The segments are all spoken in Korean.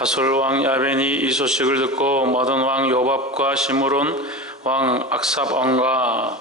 하솔 왕 야벤이 이 소식을 듣고 모든 왕 요밥과 시므론 왕 악삽 왕과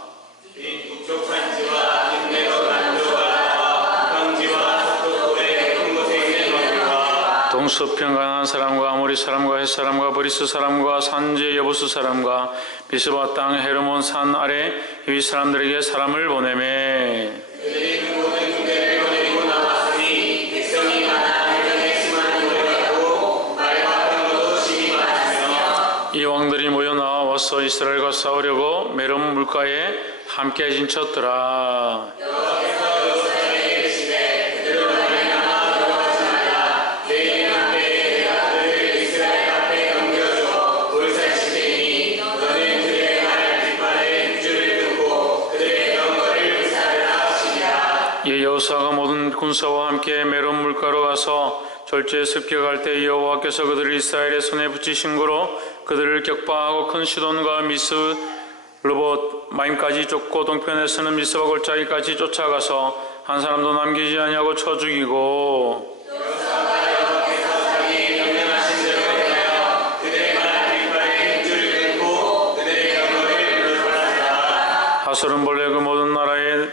북쪽 산지와 인내로 난조가 평지와 서쪽골의 큰 곳에 있는 왕과 동서편 가나안 사람과 아모리 사람과 헷 사람과 브리스 사람과 산지 여부스 사람과 비스바 땅 헤르몬 산 아래 이 사람들에게 사람을 보내매 그들이 그 모든 군대를 거느리고 나왔으니 백성이 많아 해변에 심한 노래가 나고 말과 병거도 심히 많았으며 이 왕들이 모여 나와서 이스라엘과 싸우려고 메론 물가에 함께 진쳤더라. 여호와께서 여호사에게 이르시되 그들로 말미암아 두려워하지 말라. 내일 함께 내가 그들을 이스라엘 앞에 넘겨줘 몰살시키니 너는 그들의 말 뒷발에 힘줄을 끊고 그들의 병거를 불살라 하시니라. 이 여호사가 모든 군사와 함께 메론 물가로 가서 졸지에 습격할 때 여호와께서 그들을 이스라엘의 손에 붙이신 거로 그들을 격파하고 큰 시돈과 미스 르봇 마임까지 쫓고 동편에서는 미스바 골짜기까지 쫓아가서 한 사람도 남기지 아니하고 쳐 죽이고 여호사가 여호와께서 자기 명령하신 대로 행하여 그들의 말 뒷발에 힘줄을 끊고 그들의 병거를 불살라. 하솔은 본래 그 모든 나라에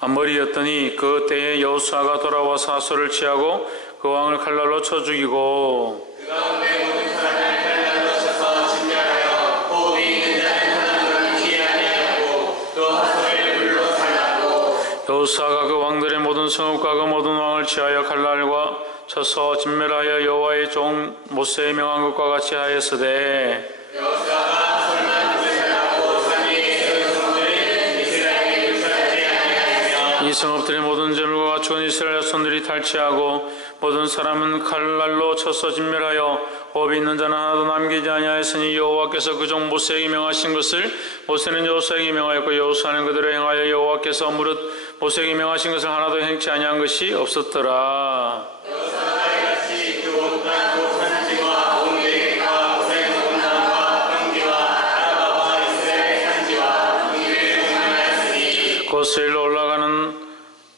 머리였더니 그 때에 여호수아가 돌아와서 하솔을 취하고 그 왕을 칼날로 쳐 죽이고 그 가운데 모든 사람을 칼날로 쳐서 진멸하여 호흡이 있는 자는 하나도 남지 아니하였고 또 하솔을 불로 살랐고 여호수아가 그 왕들의 모든 성읍과 그 모든 왕을 취하여 칼날과 쳐서 진멸하여 여호와의 종 모세의 명한 것과 같이 하였으되 여호수아가 하솔만 불살랐고 산 위에 세운 성들은 이스라엘이 불살지 아니하였으며 이 성읍들의 모든 재물과 갖춘 이스라엘 손들이 탈취하고 모든 사람은 칼날로 쳐서 진멸하여 호흡이 있는 자는 하나도 남기지 아니하였으니 여호와께서 그 종 모세에게 명하신 것을 모세는 여호수아에게 명하였고 여호수아는 그대로 행하여 여호와께서 무릇 모세에게 명하신 것을 하나도 행치 아니한 것이 없었더라. 여호수아가 이같이 그 온 땅 곧 산지와 온 내륙과 고센 온 남과 평지와 아라바와 이스라엘 산지와 평지를 공명하였으니 곧 세일로 올라가는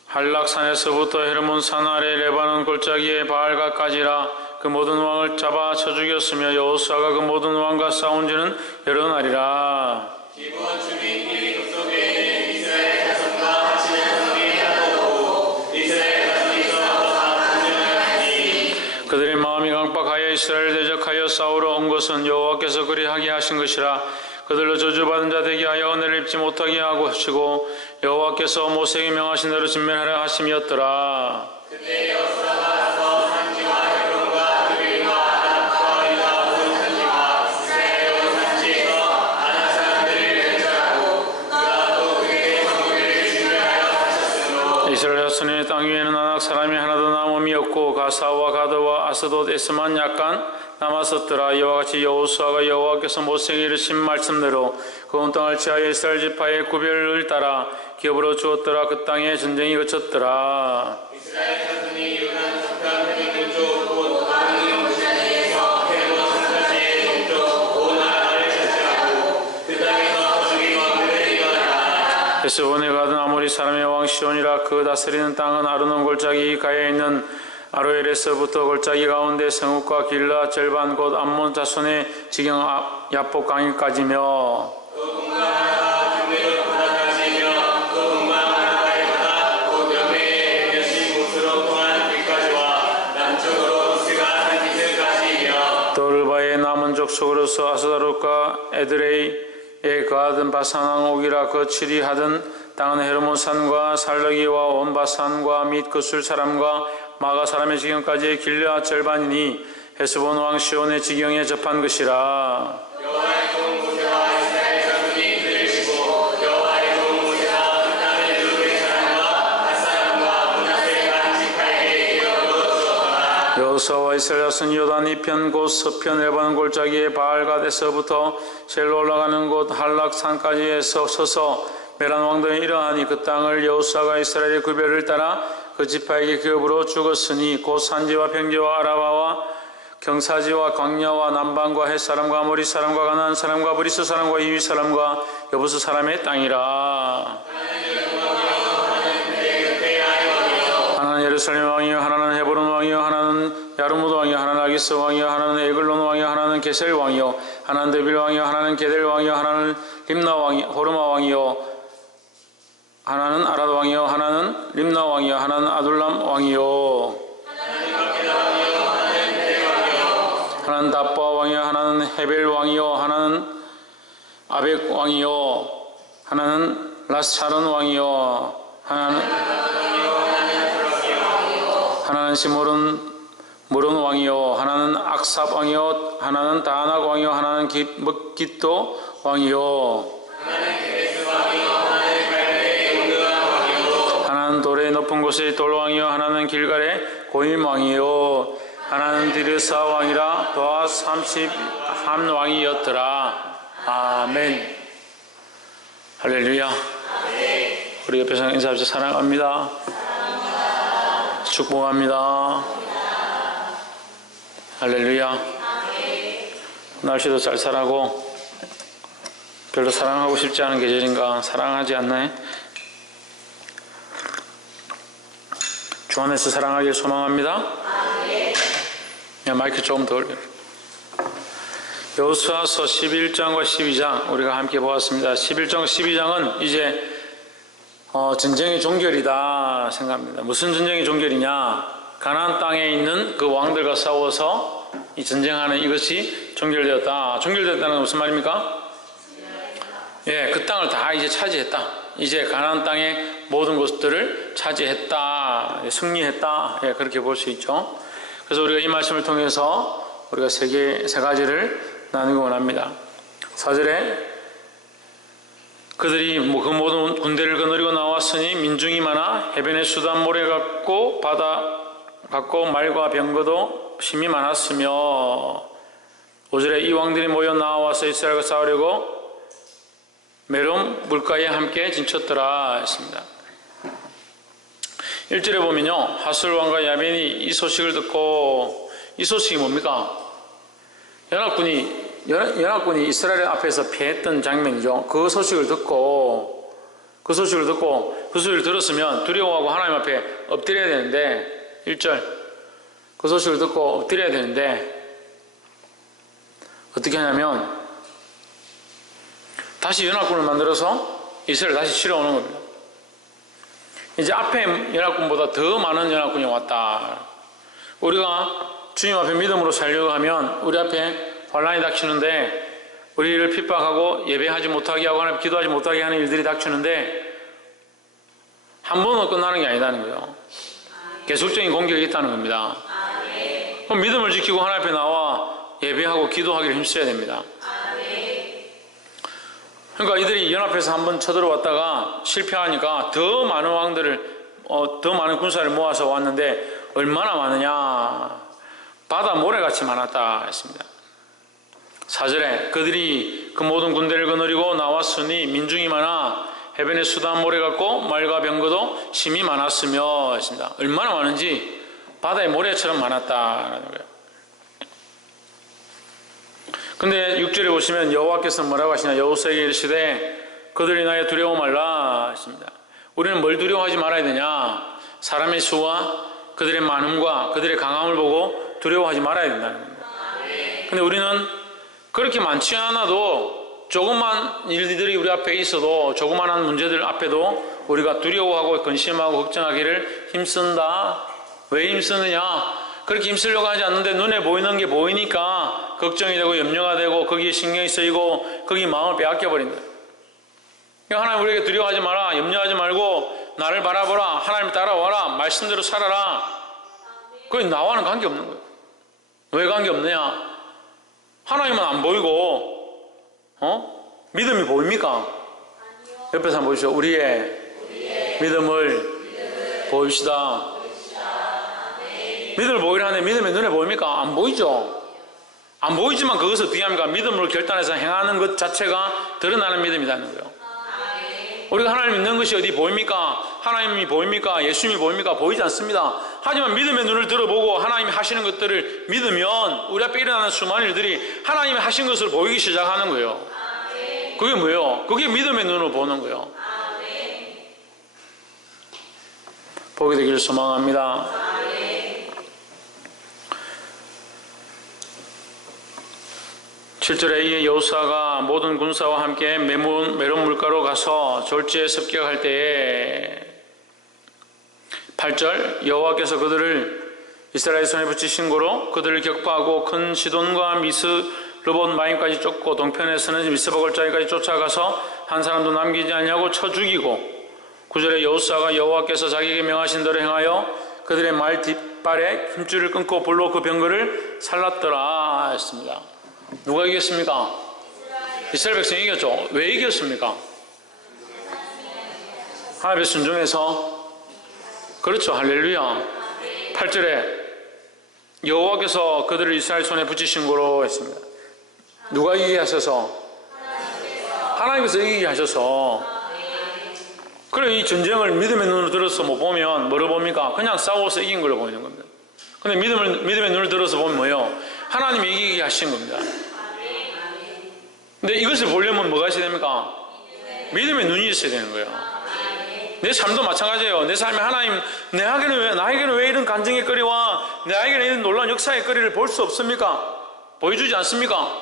한락산에서부터 헤르몬 산 아래 레바논 골짜기의 바알가까지라 그 모든 왕을 잡아 쳐 죽였으며 여호수아가 그 모든 왕과 싸운 지는 여러 날이라. 기브온 주민 1위 속에 이스라엘 자손과 합치는 성이 하나도 없고 이스라엘 자손이 떠나서 분쟁을 하니 그들의 마음이 강박하여 이스라엘 대적하여 싸우러 온 것은 여호와께서 그리하게 하신 것이라. 그들로 저주받은 자 되게 하여 은혜를 입지 못하게 하고 하시고 여호와께서 모세에게 명하신 대로 진멸하려 하심이었더라. 그때 여호수아가 가서 산지와 헤브론과 그릴과 아낙과 유다 온 산지와 이스라엘 온 산지에서 아낙 사람들을 멸절하고 그가 또 그들의 성읍을 진멸하여 하셨으므로 이스라엘 자손의 땅 위에는 아낙 사람이 하나도 남음이 없고 가사와 가드와 아스돗에서만 약간 남았었더라. 이와 같이 여호수아가 여호와께서 모세에게 이르신 말씀대로 그 온 땅을 취하여 이스라엘 지파의 구별을 따라 기업으로 주었더라. 그 땅에 전쟁이 그쳤더라. 이스라엘 자손이 요단 서편 해변 쪽 곧 아르논 골짜기에서 헤르몬 산까지의 동쪽 온 나라를 차지하고 그 땅에서 거주기 왕들을 이어나라. 헤스본에 가던 아모리 사람의 왕 시온이라. 그 다스리는 땅은 아르논 골짜기 가에 있는 아로엘에서부터 골짜기 가운데 성읍과 길라 절반 곧 암몬 자손의 지경 야복 강까지며 또 동방 하나가 중대로 바다까지며 또 동방 하나가의 바다 곧 여매의 몇십 곳으로 통한 길까지와 남쪽으로 스가 산기슭까지이며 또 르바의 남은 족속으로서 아스다롯과 에드레이에 거하던 바산왕 옥이라. 그 치리하던 땅은 헤르몬 산과 살러기와 온 바산과 및 그 술 사람과 마가 사람의 지경까지의 길라 절반이니 헤스본 왕 시온의 지경에 접한 것이라. 여호와의 종 모세와 이스라엘 자손이 그들을 치고 여호와의 종 모세가 그 땅을 르벤 사람과 갓 사람과 므낫세 간 지파에게 기업으로 주었더라. 여호수아와 이스라엘 자손이 요단 이편 곧 서편 레바논 골짜기의 바알갓에서부터 셀로 올라가는 곳 한락산까지에서 서서 메란 왕들이 이러하니 그 땅을 여호수아가 이스라엘의 구별을 따라 그 지파에게 기업으로 주었으니 곧 산지와 평지와 아라바와 경사지와 광야와 남방과 헷사람과 아모리 사람과 가나안 사람과 브리스 사람과 히위 사람과 여부스 사람의 땅이라. 하나님 예루살렘 왕이요 하나는 헤브론 왕이요 하나는 야르무드 왕이요 하나는 라기스 왕이요 하나는 에글론 왕이요 하나는 게셀 왕이요 하나는 데빌 왕이요 하나는 게델 왕이요 하나는 림나 왕이요 호르마 왕이요 하나는 아라드 왕이요 하나는 림나 왕이요 하나는 아둘람 왕이요 하나는 다빠 왕이요 하나는 헤벨 왕이요 하나는 아벡 왕이요 하나는 라샤론 왕이요 하나는 시므론 왕이요 하나는 악삽 왕이요 하나는 다낙 왕이요 하나는 먹깃도 왕이요 하나는 돌의 높은 곳의 돌왕이요 하나는 길갈의 고임 왕이요 하나는 디르사 왕이라 도아 30한 왕이었더라. 아멘. 할렐루야. 우리 옆에서 인사합시다. 사랑합니다. 축복합니다. 할렐루야. 날씨도 쌀쌀하고 별로 사랑하고 싶지 않은 계절인가? 사랑하지 않나요? 주 안에서 사랑하길 소망합니다. 마이크 조금 더 올려. 여호수아서 11장과 12장 우리가 함께 보았습니다. 11장, 12장은 이제 전쟁의 종결이다 생각합니다. 무슨 전쟁의 종결이냐? 가나안 땅에 있는 그 왕들과 싸워서 이 전쟁하는 이것이 종결되었다. 종결되었다는 건 무슨 말입니까? 예, 그 땅을 다 이제 차지했다. 이제 가나안 땅의 모든 것들을 차지했다, 승리했다. 예, 그렇게 볼 수 있죠. 그래서 우리가 이 말씀을 통해서 우리가 세 가지를 나누기 원합니다. 4절에 그들이 그 모든 군대를 거느리고 나왔으니 민중이 많아 해변에 수단 모래 같고 바다 같고 말과 병거도 심이 많았으며 5절에 이 왕들이 모여 나와서 이스라엘과 싸우려고 메롬 물가에 함께 진쳤더라 했습니다. 1절에 보면요, 하술 왕과 야벤이 이 소식을 듣고, 이 소식이 뭡니까? 연합군이 이스라엘 앞에서 패했던 장면이죠. 그 소식을 들었으면 두려워하고 하나님 앞에 엎드려야 되는데, 1절 그 소식을 듣고 엎드려야 되는데 어떻게 하냐면 다시 연합군을 만들어서 이스라엘 다시 치러 오는 겁니다. 이제 앞에 연합군보다 더 많은 연합군이 왔다. 우리가 주님 앞에 믿음으로 살려고 하면 우리 앞에 환난이 닥치는데 우리를 핍박하고 예배하지 못하게 하고 하나님 기도하지 못하게 하는 일들이 닥치는데 한 번은 끝나는 게 아니다는 거예요. 계속적인 공격이 있다는 겁니다. 그럼 믿음을 지키고 하나님 앞에 나와 예배하고 기도하기를 힘써야 됩니다. 그러니까 이들이 연합해서 한번 쳐들어왔다가 실패하니까 더 많은 왕들을 더 많은 군사를 모아서 왔는데 얼마나 많으냐? 바다 모래같이 많았다 했습니다. 4절에 그들이 그 모든 군대를 거느리고 나왔으니 민중이 많아 해변에 수단 모래 같고 말과 병거도 심이 많았으며 했습니다. 얼마나 많은지 바다의 모래처럼 많았다라는 거예요. 근데 6절에 보시면 여호와께서 뭐라고 하시냐? 여호수아에게 이르시되 그들이 나의 두려워 말라 했습니다. 우리는 뭘 두려워하지 말아야 되냐? 사람의 수와 그들의 많음과 그들의 강함을 보고 두려워하지 말아야 된다는 겁니다. 근데 우리는 그렇게 많지 않아도 조그만 일들이 우리 앞에 있어도 조그만한 문제들 앞에도 우리가 두려워하고 근심하고 걱정하기를 힘쓴다. 왜 힘쓰느냐? 그렇게 힘쓰려고 하지 않는데 눈에 보이는 게 보이니까 걱정이 되고 염려가 되고 거기에 신경이 쓰이고 거기 마음을 빼앗겨버린다. 하나님 우리에게 두려워하지 마라. 염려하지 말고 나를 바라보라. 하나님 따라와라. 말씀대로 살아라. 그건 나와는 관계없는 거예요. 왜 관계없느냐? 하나님은 안 보이고 믿음이 보입니까? 옆에서 한번 보시죠. 우리의 믿음을 보입시다. 믿음을 보이려 하는데 믿음이 눈에 보입니까? 안 보이죠. 안 보이지만 그것을 어떻게 합니까? 믿음으로 결단해서 행하는 것 자체가 드러나는 믿음이라는 거예요. 우리가 하나님 믿는 것이 어디 보입니까? 하나님이 보입니까? 예수님이 보입니까? 보이지 않습니다. 하지만 믿음의 눈을 들어보고 하나님이 하시는 것들을 믿으면 우리 앞에 일어나는 수많은 일들이 하나님이 하신 것을 보이기 시작하는 거예요. 그게 뭐예요? 그게 믿음의 눈으로 보는 거예요. 복이 되기를 소망합니다. 7절에 이에 여호수아가 모든 군사와 함께 메론 물가로 가서 졸지에 습격할 때에 8절 여호와께서 그들을 이스라엘 손에 붙이신 고로 그들을 격파하고 큰 시돈과 미스르봇 마임까지 쫓고 동편에서는 미스바 골짜기까지 쫓아가서 한 사람도 남기지 아니하고 쳐 죽이고 9절에 여호수아가 여호와께서 자기에게 명하신 대로 행하여 그들의 말 뒷발에 힘줄을 끊고 불로 그 병거를 살랐더라 했습니다. 누가 이겼습니까? 이스라엘 백성이 이겼죠. 왜 이겼습니까? 하나님의 순종해서. 그렇죠. 할렐루야. 8절에 여호와께서 그들을 이스라엘 손에 붙이신 거로 했습니다. 누가 이기게 하셔서? 하나님께서 이기게 하셔서. 그래, 이 전쟁을 믿음의 눈으로 들어서 못 보면 뭐를 봅니까? 그냥 싸워서 이긴 걸로 보이는 겁니다. 근데 믿음의 눈을 들어서 보면 뭐예요? 하나님이 이기게 하신 겁니다. 근데 이것을 보려면 뭐가 있어야 됩니까? 믿음의 눈이 있어야 되는 거예요. 내 삶도 마찬가지예요. 내 삶에 하나님, 나에게는 왜 이런 간증의 거리와 나에게는 이런 놀라운 역사의 거리를 볼 수 없습니까? 보여주지 않습니까?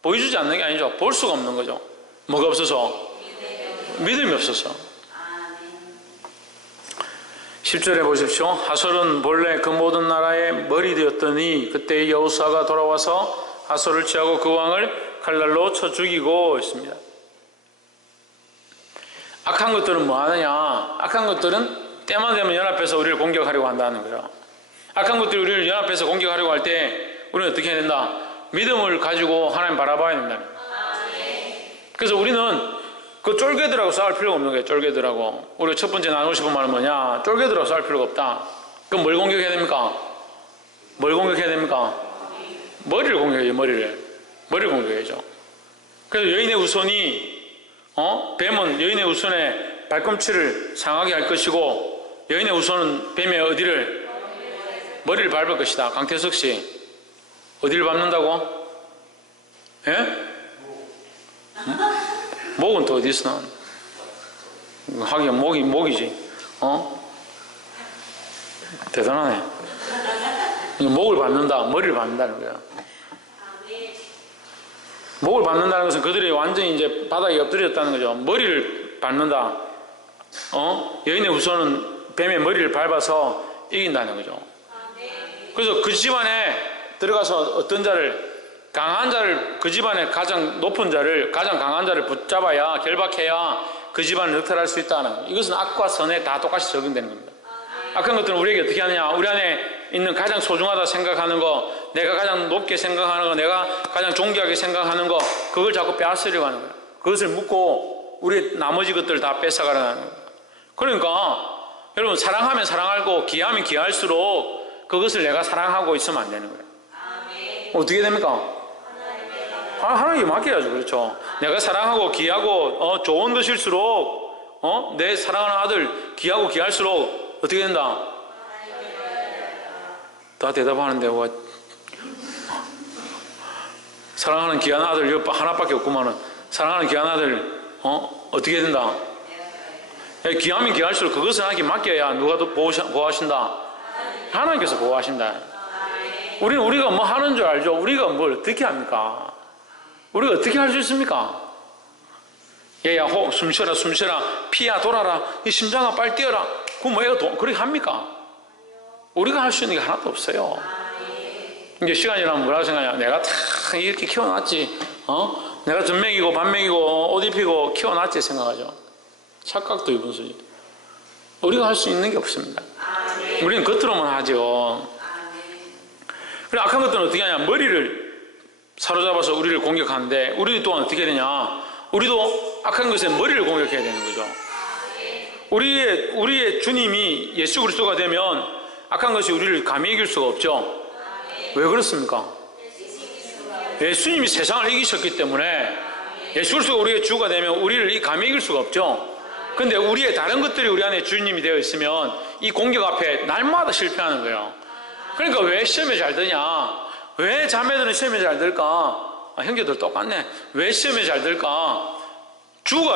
보여주지 않는 게 아니죠. 볼 수가 없는 거죠. 뭐가 없어서? 믿음이 없어서. 10절에 보십시오. 하솔은 본래 그 모든 나라의 머리 되었더니 그때 여호수아가 돌아와서 하솔을 취하고 그 왕을 칼날로 쳐 죽이고 있습니다. 악한 것들은 뭐 하느냐? 악한 것들은 때만 되면 연합해서 우리를 공격하려고 한다는 거예요. 악한 것들이 우리를 연합해서 공격하려고 할 때 우리는 어떻게 해야 된다? 믿음을 가지고 하나님 바라봐야 된다. 그래서 우리는 그 쫄개들하고 싸울 필요가 없는 거예요. 쫄개들하고. 우리가 첫 번째 나누고 싶은 말은 뭐냐? 쫄개들하고 싸울 필요가 없다. 그럼 뭘 공격해야 됩니까? 뭘 공격해야 됩니까? 머리를 공격해야죠. 머리를 공격해야죠. 그래서 여인의 후손이 뱀은 여인의 후손의 발꿈치를 상하게 할 것이고 여인의 후손은 뱀의 어디를? 머리를 밟을 것이다. 강태석 씨 어디를 밟는다고? 예? 목은 또 어디 있어? 하긴 목이지. 대단하네. 목을 밟는다. 머리를 밟는다는 거야. 목을 밟는다는 것은 그들이 완전히 이제 바닥에 엎드렸다는 거죠. 머리를 밟는다. 여인의 후손은 뱀의 머리를 밟아서 이긴다는 거죠. 그래서 그 집안에 들어가서 어떤 자를, 강한 자를, 그 집안의 가장 높은 자를, 가장 강한 자를 붙잡아야, 결박해야 그 집안을 늑탈할 수 있다는 거예요. 이것은 악과 선에 다 똑같이 적용되는 겁니다. 악한 것들은 우리에게 어떻게 하느냐? 우리 안에 있는 가장 소중하다 생각하는 거, 내가 가장 높게 생각하는 거, 내가 가장 존귀하게 생각하는 거, 그걸 자꾸 빼앗으려고 하는 거예요. 그것을 묻고 우리 나머지 것들을 다 뺏어가려고 하는 거예요. 그러니까 여러분, 사랑하면 사랑하고 기하면 기할수록 그것을 내가 사랑하고 있으면 안 되는 거예요. 어떻게 됩니까? 하나님께 맡겨야죠. 그렇죠. 내가 사랑하고 기하고 좋은 것일수록 내 사랑하는 아들 기하고 기할수록 어떻게 된다? 다 대답하는데 사랑하는 귀한 아들 하나밖에 없구만은 사랑하는 귀한 아들 어떻게 된다? 귀하면 귀할수록 그것을 하나님께 맡겨야 누가 더 보호하신다? 하나님께서 보호하신다. 우리가 뭐 하는 줄 알죠? 우리가 뭘 어떻게 합니까? 우리가 어떻게 할 수 있습니까? 얘야 호흡 숨 쉬어라 피야 돌아라 이 심장아 빨리 뛰어라 그 뭐예요? 그렇게 합니까? 우리가 할 수 있는 게 하나도 없어요. 이제 시간이 나면 뭐라고 생각하냐? 내가 다 이렇게 키워놨지 내가 젖 먹이고 밥 먹이고 옷 입히고 키워놨지 생각하죠. 착각도 이분 수지. 우리가 할 수 있는 게 없습니다. 우리는 겉으로만 하죠. 그래 악한 것들은 어떻게 하냐? 머리를 사로잡아서 우리를 공격하는데 우리 또한 어떻게 되냐? 우리도 악한 것에 머리를 공격해야 되는 거죠. 우리의 주님이 예수 그리스도가 되면 악한 것이 우리를 감히 이길 수가 없죠. 왜 그렇습니까? 예수님이 세상을 이기셨기 때문에 예수 그리스도가 우리의 주가 되면 우리를 감히 이길 수가 없죠. 그런데 우리의 다른 것들이 우리 안에 주님이 되어 있으면 이 공격 앞에 날마다 실패하는 거예요. 그러니까 왜 시험에 잘 드냐? 왜 자매들은 시험에 잘 들까? 형제들 똑같네. 왜 시험에 잘 들까?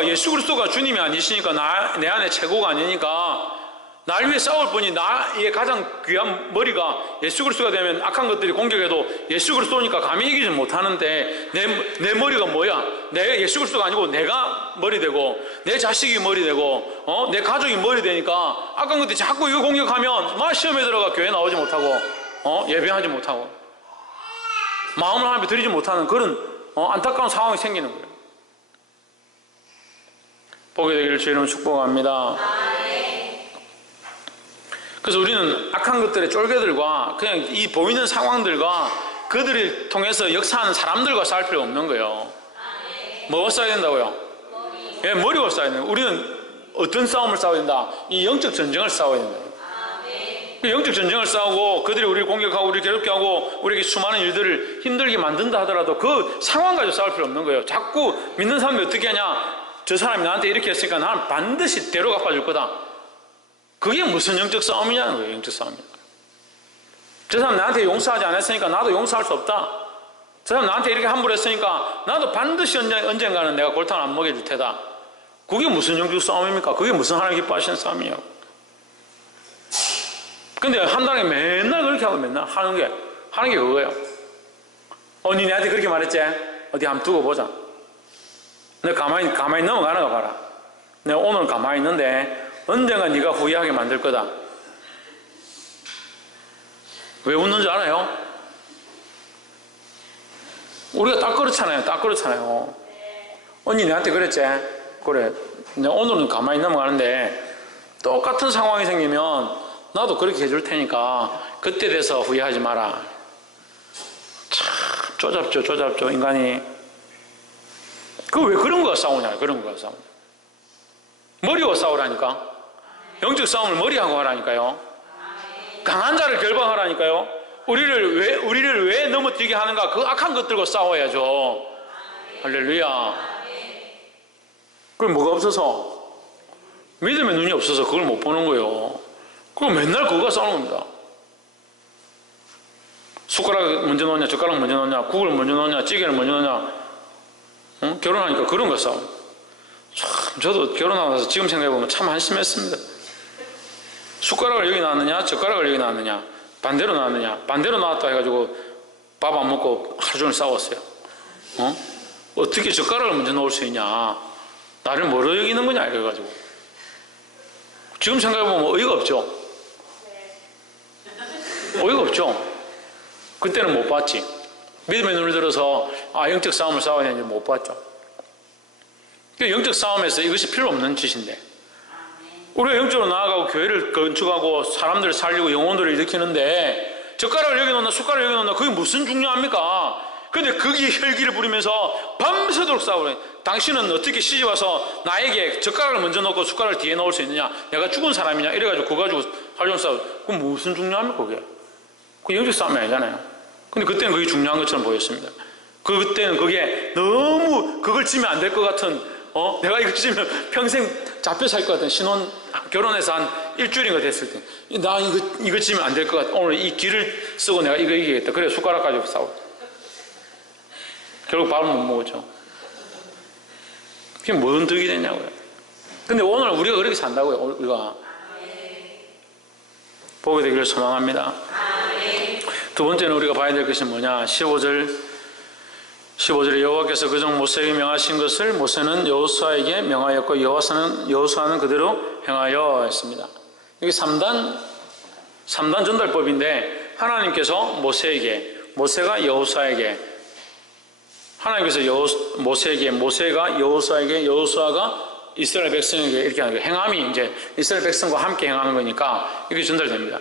예수 그리스도가 주님이 아니시니까 내 안에 최고가 아니니까 날 위해 싸울 분이 나의 가장 귀한 머리가 예수 그리스도가 되면 악한 것들이 공격해도 예수 그리스도니까 감히 이기지 못하는데 내 머리가 뭐야? 내 예수 그리스도가 아니고 내가 머리 되고 내 자식이 머리 되고 내 가족이 머리 되니까 악한 것들이 자꾸 이거 공격하면 막 시험에 들어가 교회 나오지 못하고 예배하지 못하고 마음을 하나님께 드리지 못하는 그런 안타까운 상황이 생기는 거예요. 보게 되기를 주의 이름으로 축복합니다. 그래서 우리는 악한 것들의 쫄개들과 그냥 이 보이는 상황들과 그들을 통해서 역사하는 사람들과 싸울 필요 없는 거예요. 뭐가 싸워야 된다고요? 예, 머리가 싸워야 돼요. 우리는 어떤 싸움을 싸워야 된다? 이 영적 전쟁을 싸워야 된다. 영적 전쟁을 싸우고 그들이 우리를 공격하고 우리를 괴롭게 하고 우리에게 수많은 일들을 힘들게 만든다 하더라도 그 상황 가지고 싸울 필요 없는 거예요. 자꾸 믿는 사람이 어떻게 하냐? 저 사람이 나한테 이렇게 했으니까 나는 반드시 대로 갚아줄 거다. 그게 무슨 영적 싸움이냐는 거예요. 영적 싸움이. 저 사람 나한테 용서하지 않았으니까 나도 용서할 수 없다. 저 사람 나한테 이렇게 함부로 했으니까 나도 반드시 언젠가는 내가 골탕을 안 먹여줄 테다. 그게 무슨 영적 싸움입니까? 그게 무슨 하나님 기뻐하시는 싸움이에요. 근데 한당에 맨날 그렇게 하고 맨날 하는 게 그거예요. 니 내한테 그렇게 말했지? 어디 한번 두고 보자. 내가 가만히 넘어가는 거 봐라. 내가 오늘 가만히 있는데 언젠가 네가 후회하게 만들 거다. 왜 웃는 줄 알아요? 우리가 딱 그렇잖아요. 딱 그렇잖아요. 언니 내한테 그랬지? 그래. 내가 오늘은 가만히 넘어가는데 똑같은 상황이 생기면 나도 그렇게 해줄 테니까 그때 돼서 후회하지 마라. 참 쪼잡죠 인간이. 왜 그런 거가 싸우냐? 그런 거가 싸우냐? 머리와 싸우라니까. 영적 싸움을 머리하고 하라니까요. 강한 자를 결박하라니까요. 우리를 왜 넘어뜨리게 하는가? 그 악한 것들과 싸워야죠. 할렐루야. 그럼 뭐가 없어서? 믿음의 눈이 없어서 그걸 못 보는 거예요. 그럼 맨날 그거가 싸우는 겁니다. 숟가락 먼저 넣냐, 젓가락 먼저 넣냐, 국을 먼저 넣냐, 찌개를 먼저 넣냐. 결혼하니까 그런 거 싸움. 참, 저도 결혼하고 나서 지금 생각해보면 참 한심했습니다. 숟가락을 여기 놨느냐, 젓가락을 여기 놨느냐, 반대로 놨느냐, 반대로 놨다 해가지고 밥 안 먹고 하루 종일 싸웠어요. 어떻게 젓가락을 먼저 놓을 수 있냐, 나를 뭐로 여기는 거냐, 이래가지고. 지금 생각해보면 어이가 없죠. 어이가 없죠. 그때는 못 봤지. 믿음의 눈을 들어서 영적 싸움을 싸워야 되는지 못 봤죠. 영적 싸움에서 이것이 필요 없는 짓인데 우리가 영적으로 나아가고 교회를 건축하고 사람들을 살리고 영혼들을 일으키는데 젓가락을 여기 놓나 숟가락을 여기 놓나 그게 무슨 중요합니까? 근데 거기에 혈기를 부리면서 밤새도록 싸우래. 당신은 어떻게 시집와서 나에게 젓가락을 먼저 놓고 숟가락을 뒤에 놓을 수 있느냐, 내가 죽은 사람이냐, 이래가지고 그거 가지고 하려는 싸움. 그럼 무슨 중요합니까 그게? 그 영적 싸움이 아니잖아요. 근데 그때는 그게 중요한 것처럼 보였습니다. 그때는 그게 너무 그걸 지면 안 될 것 같은 내가 이거 지면 평생 잡혀 살 것 같은 신혼 결혼해서 한 일주일인가 됐을 때 나 이거 지면 안 될 것 같아. 오늘 이 길을 쓰고 내가 이거 이기겠다. 그래 숟가락 가지고 싸워. 결국 밥을 못 먹었죠. 그게 뭔 득이 됐냐고요. 근데 오늘 우리가 그렇게 산다고요. 우리가 보게 되기를 소망합니다. 두 번째는 우리가 봐야 될 것이 뭐냐. 15절에 여호와께서 그중 모세에게 명하신 것을 모세는 여호수아에게 명하였고 여호수아는 그대로 행하여 했습니다. 이게 3단 전달법인데 하나님께서 모세에게, 모세가 여호수아에게, 하나님께서 모세에게, 모세가 여호수아에게, 여호수아가 이스라엘 백성에게 이렇게 하는 거예요. 행함이 이제 이스라엘 백성과 함께 행하는 거니까 이게 전달됩니다.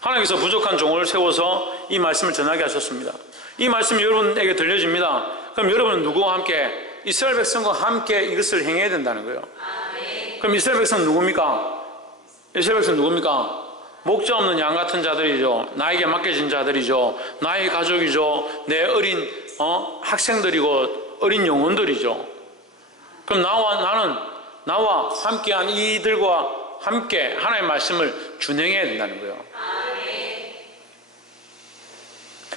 하나님께서 부족한 종을 세워서 이 말씀을 전하게 하셨습니다. 이 말씀이 여러분에게 들려집니다. 그럼 여러분은 누구와 함께? 이스라엘 백성과 함께 이것을 행해야 된다는 거예요. 그럼 이스라엘 백성은 누굽니까? 이스라엘 백성은 누굽니까? 목자 없는 양 같은 자들이죠. 나에게 맡겨진 자들이죠. 나의 가족이죠. 내 어린 학생들이고 어린 영혼들이죠. 그럼 나와 함께한 이들과 함께 하나님의 말씀을 준행해야 된다는 거예요.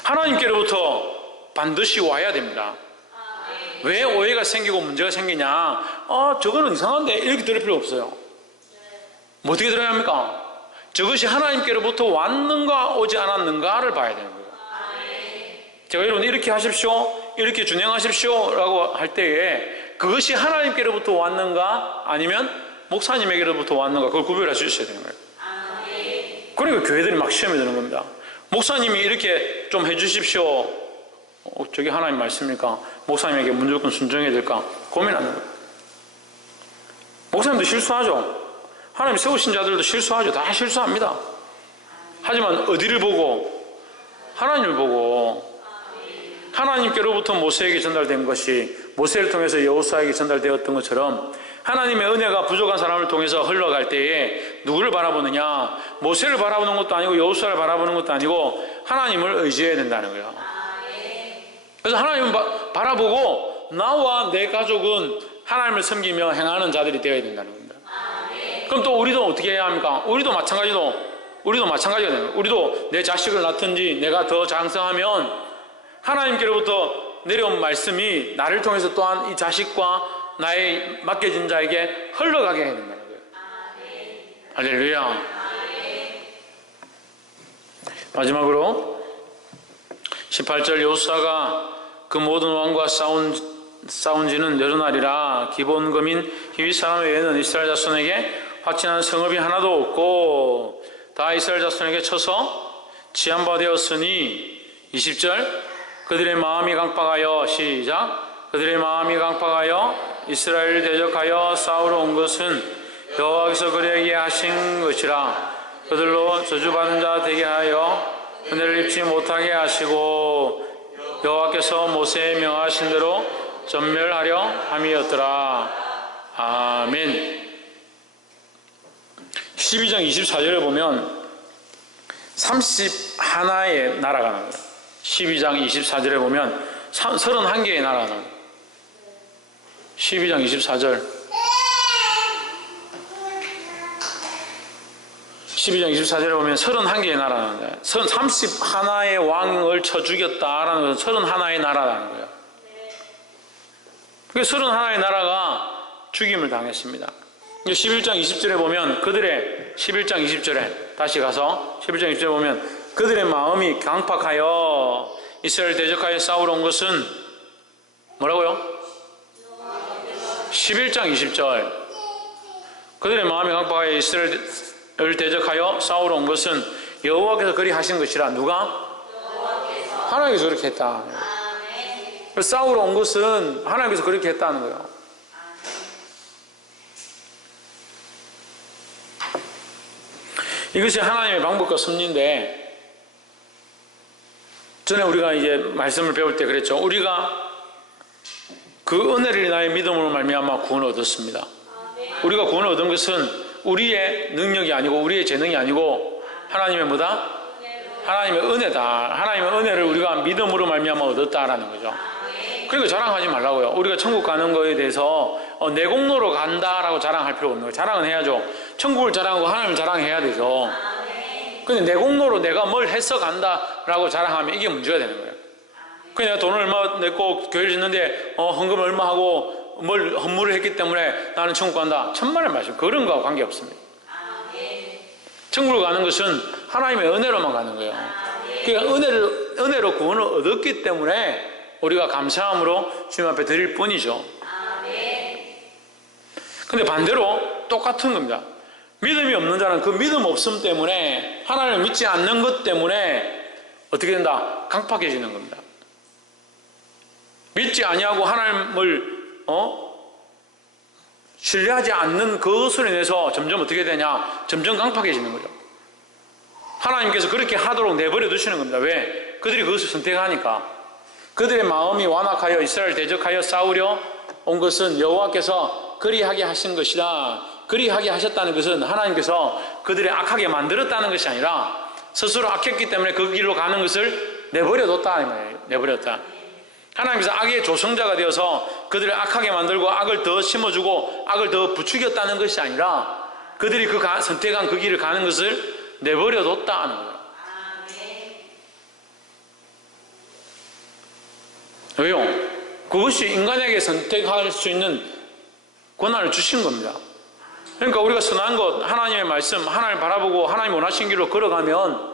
하나님께로부터 반드시 와야 됩니다. 왜 오해가 생기고 문제가 생기냐? 저거는 이상한데 이렇게 들을 필요 없어요. 뭐 어떻게 들어야 합니까? 저것이 하나님께로부터 왔는가 오지 않았는가를 봐야 되는 거예요. 제가 여러분 이렇게 하십시오, 이렇게 준행하십시오 라고 할 때에 그것이 하나님께로부터 왔는가 아니면 목사님에게로부터 왔는가 그걸 구별할 수 있어야 되는 거예요. 그러니까 교회들이 막 시험에 드는 겁니다. 목사님이 이렇게 좀 해주십시오. 저게 하나님 말씀입니까? 목사님에게 무조건 순종해야 될까? 고민하는 거예요. 목사님도 실수하죠. 하나님 세우신 자들도 실수하죠. 다 실수합니다. 하지만 어디를 보고? 하나님을 보고. 하나님께로부터 모세에게 전달된 것이 모세를 통해서 여호수아에게 전달되었던 것처럼 하나님의 은혜가 부족한 사람을 통해서 흘러갈 때에 누구를 바라보느냐? 모세를 바라보는 것도 아니고 여호수아를 바라보는 것도 아니고 하나님을 의지해야 된다는 거예요. 그래서 하나님을 바라보고 나와 내 가족은 하나님을 섬기며 행하는 자들이 되어야 된다는 겁니다. 그럼 또 우리도 어떻게 해야 합니까? 우리도 마찬가지가 되는 거예요. 우리도 내 자식을 낳든지 내가 더 장성하면 하나님께로부터 내려온 말씀이 나를 통해서 또한 이 자식과 나의 맡겨진 자에게 흘러가게 해야 된다는 거예요. 할렐루야. 마지막으로 18절 여호수아가 그 모든 왕과 싸운 지는 여러 날이라 기본금인 히윗 사람 외에는 이스라엘 자손에게 확진한 성읍이 하나도 없고 다 이스라엘 자손에게 쳐서 치한 바 되었으니 20절 그들의 마음이 강팍하여 시작 그들의 마음이 강팍하여 이스라엘을 대적하여 싸우러 온 것은 여호와께서 그들에게 하신 것이라 그들로 저주받은 자 되게 하여 은혜를 입지 못하게 하시고 여호와께서 모세에 명하신 대로 전멸하려 함이었더라. 아멘. 12장 24절에 보면 31의 나라가 나와요. 12장 24절에 보면 31개의 나라가 나와요. 12장 24절 12장 24절에 보면 31개의 나라가 나와요. 31의 왕을 쳐 죽였다라는 것은 31의 나라라는 거예요. 그 31의 나라가 죽임을 당했습니다. 11장 20절에 보면 그들의 11장 20절에 다시 가서 11장 20절에 보면 그들의 마음이 강팍하여 이스라엘 대적하여 싸우러 온 것은 뭐라고요? 11장 20절 그들의 마음이 강팍하여 이스라엘을 대적하여 싸우러 온 것은 여호와께서 그리 하신 것이라. 누가? 하나님께서 그렇게 했다. 싸우러 온 것은 하나님께서 그렇게 했다는 거예요. 이것이 하나님의 방법과 섭리인데 전에 우리가 이제 말씀을 배울 때 그랬죠. 우리가 그 은혜를 인하여 믿음으로 말미암아 구원을 얻었습니다. 우리가 구원을 얻은 것은 우리의 능력이 아니고 우리의 재능이 아니고 하나님의 뭐다? 하나님의 은혜다. 하나님의 은혜를 우리가 믿음으로 말미암아 얻었다라는 거죠. 그러니까 자랑하지 말라고요. 우리가 천국 가는 거에 대해서 내 공로로 간다라고 자랑할 필요 없는 거예요. 자랑은 해야죠. 천국을 자랑하고 하나님을 자랑해야 되죠. 근데 내 공로로 내가 뭘 해서 간다라고 자랑하면 이게 문제가 되는 거예요. 그냥 돈을 얼마 냈고 교회를 짓는데 헌금 얼마 하고 뭘 헌물을 했기 때문에 나는 천국 간다. 천만의 말씀. 그런 거하고 관계없습니다. 천국을 가는 것은 하나님의 은혜로만 가는 거예요. 그러니까 은혜로 구원을 얻었기 때문에 우리가 감사함으로 주님 앞에 드릴 뿐이죠. 근데 반대로 똑같은 겁니다. 믿음이 없는 자는 그 믿음 없음 때문에 하나님을 믿지 않는 것 때문에 어떻게 된다? 강팍해지는 겁니다. 믿지 아니하고 하나님을 신뢰하지 않는 그것으로 인해서 점점 어떻게 되냐? 점점 강팍해지는 거죠. 하나님께서 그렇게 하도록 내버려 두시는 겁니다. 왜? 그들이 그것을 선택하니까. 그들의 마음이 완악하여 이스라엘 대적하여 싸우려 온 것은 여호와께서 그리하게 하신 것이다. 그리하게 하셨다는 것은 하나님께서 그들의 악하게 만들었다는 것이 아니라 스스로 악했기 때문에 그 길로 가는 것을 내버려뒀다. 이 말이에요. 내버렸다. 하나님께서 악의 조성자가 되어서 그들을 악하게 만들고 악을 더 심어주고 악을 더 부추겼다는 것이 아니라 그들이 선택한 그 길을 가는 것을 내버려뒀다 하는 거예요. 왜요? 그것이 인간에게 선택할 수 있는 권한을 주신 겁니다. 그러니까 우리가 선한 것, 하나님의 말씀, 하나님 바라보고 하나님 원하신 길로 걸어가면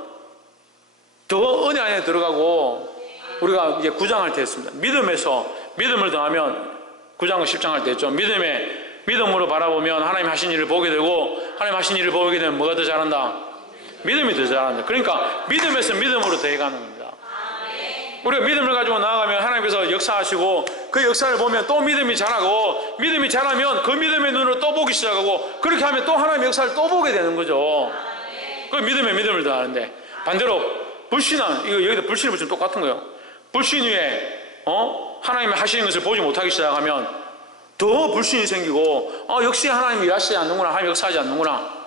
더 은혜 안에 들어가고, 우리가 이제 9장 할 때 했습니다. 믿음에서 믿음을 더하면 9장과 10장 할 때 했죠. 믿음으로 바라보면 하나님 하신 일을 보게 되고, 하나님 하신 일을 보게 되면 뭐가 더 잘한다? 믿음이 더 잘한다. 그러니까 믿음에서 믿음으로 더해가는 겁니다. 우리가 믿음을 가지고 나아가면 하나님께서 역사하시고, 그 역사를 보면 또 믿음이 자라고, 믿음이 자라면 그 믿음의 눈으로 또 보기 시작하고, 그렇게 하면 또 하나님의 역사를 또 보게 되는 거죠. 그 믿음에 믿음을 더하는데, 반대로 불신한, 이거 여기다 불신을 붙이면 똑같은 거예요. 불신 위에 하나님이 하시는 것을 보지 못하기 시작하면 더 불신이 생기고, 역시 하나님이 일하시지 않는구나, 하나님이 역사하지 않는구나.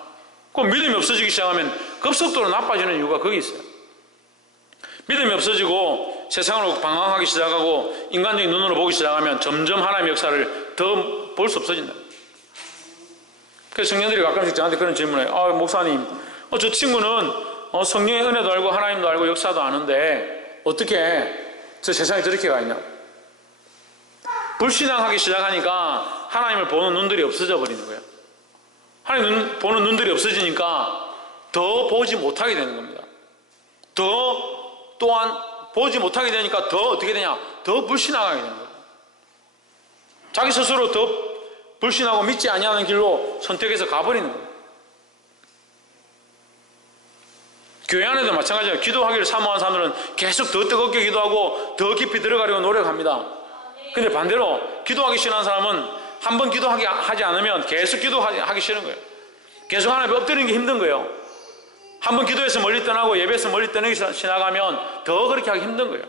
그 믿음이 없어지기 시작하면 급속도로 나빠지는 이유가 거기 있어요. 믿음이 없어지고 세상으로 방황하기 시작하고 인간적인 눈으로 보기 시작하면 점점 하나님의 역사를 더 볼 수 없어진다. 그래서 청년들이 가끔씩 저한테 그런 질문을 해요. 목사님, 저 친구는 성령의 은혜도 알고 하나님도 알고 역사도 아는데 어떻게 저 세상에 저렇게 가 있냐? 불신앙하기 시작하니까 하나님을 보는 눈들이 없어져 버리는 거예요. 하나님 보는 눈들이 없어지니까 더 보지 못하게 되는 겁니다. 또한 보지 못하게 되니까 더 어떻게 되냐? 더 불신하게 되는 거예요. 자기 스스로 더 불신하고 믿지 아니하는 길로 선택해서 가버리는 거예요. 교회 안에도 마찬가지예요. 기도하기를 사모하는 사람들은 계속 더 뜨겁게 기도하고 더 깊이 들어가려고 노력합니다. 근데 반대로 기도하기 싫어하는 사람은 한 번 기도하지 않으면 계속 기도하기 싫은 거예요. 계속 하나님 앞에 엎드리는 게 힘든 거예요. 한 번 기도해서 멀리 떠나고 예배에서 멀리 떠나기 지나가면 더 그렇게 하기 힘든 거예요.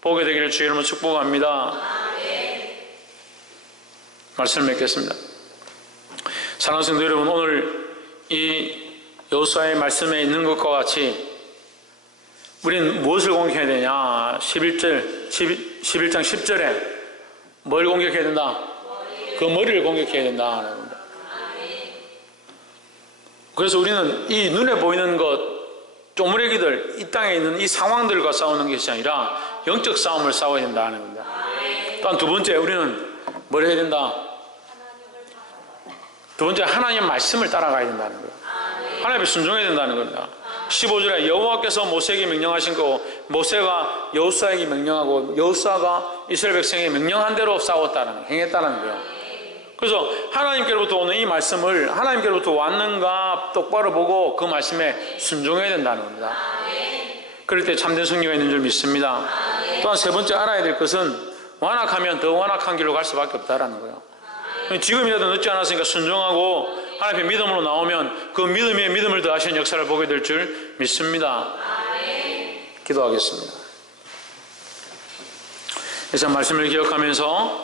보게 되기를 주의 이름으로 축복합니다. 말씀을 맺겠습니다. 사랑하는 성도 여러분, 오늘 이 여호수아의 말씀에 있는 것과 같이 우리는 무엇을 공격해야 되냐? 11장 10절에 뭘 공격해야 된다? 그 머리를 공격해야 된다. 그래서 우리는 이 눈에 보이는 것, 쪼무레기들, 이 땅에 있는 이 상황들과 싸우는 것이 아니라 영적 싸움을 싸워야 된다는 겁니다. 또한 두 번째, 우리는 뭘 해야 된다? 두 번째, 하나님의 말씀을 따라가야 된다는 거예요. 하나님께 순종해야 된다는 겁니다. 15절에 여호와께서 모세에게 명령하신 거, 모세가 여호수아에게 명령하고 여호수아가 이스라엘 백성에게 명령한 대로 싸웠다는, 행했다는 거예요. 그래서 하나님께로부터 오는 이 말씀을 하나님께로부터 왔는가 똑바로 보고 그 말씀에 순종해야 된다는 겁니다. 그럴 때 참된 승리가 있는 줄 믿습니다. 또한 세 번째 알아야 될 것은 완악하면 더 완악한 길로 갈 수밖에 없다는 거예요. 지금이라도 늦지 않았으니까 순종하고 하나님의 믿음으로 나오면 그 믿음에 믿음을 더하시는 역사를 보게 될 줄 믿습니다. 기도하겠습니다. 이제 말씀을 기억하면서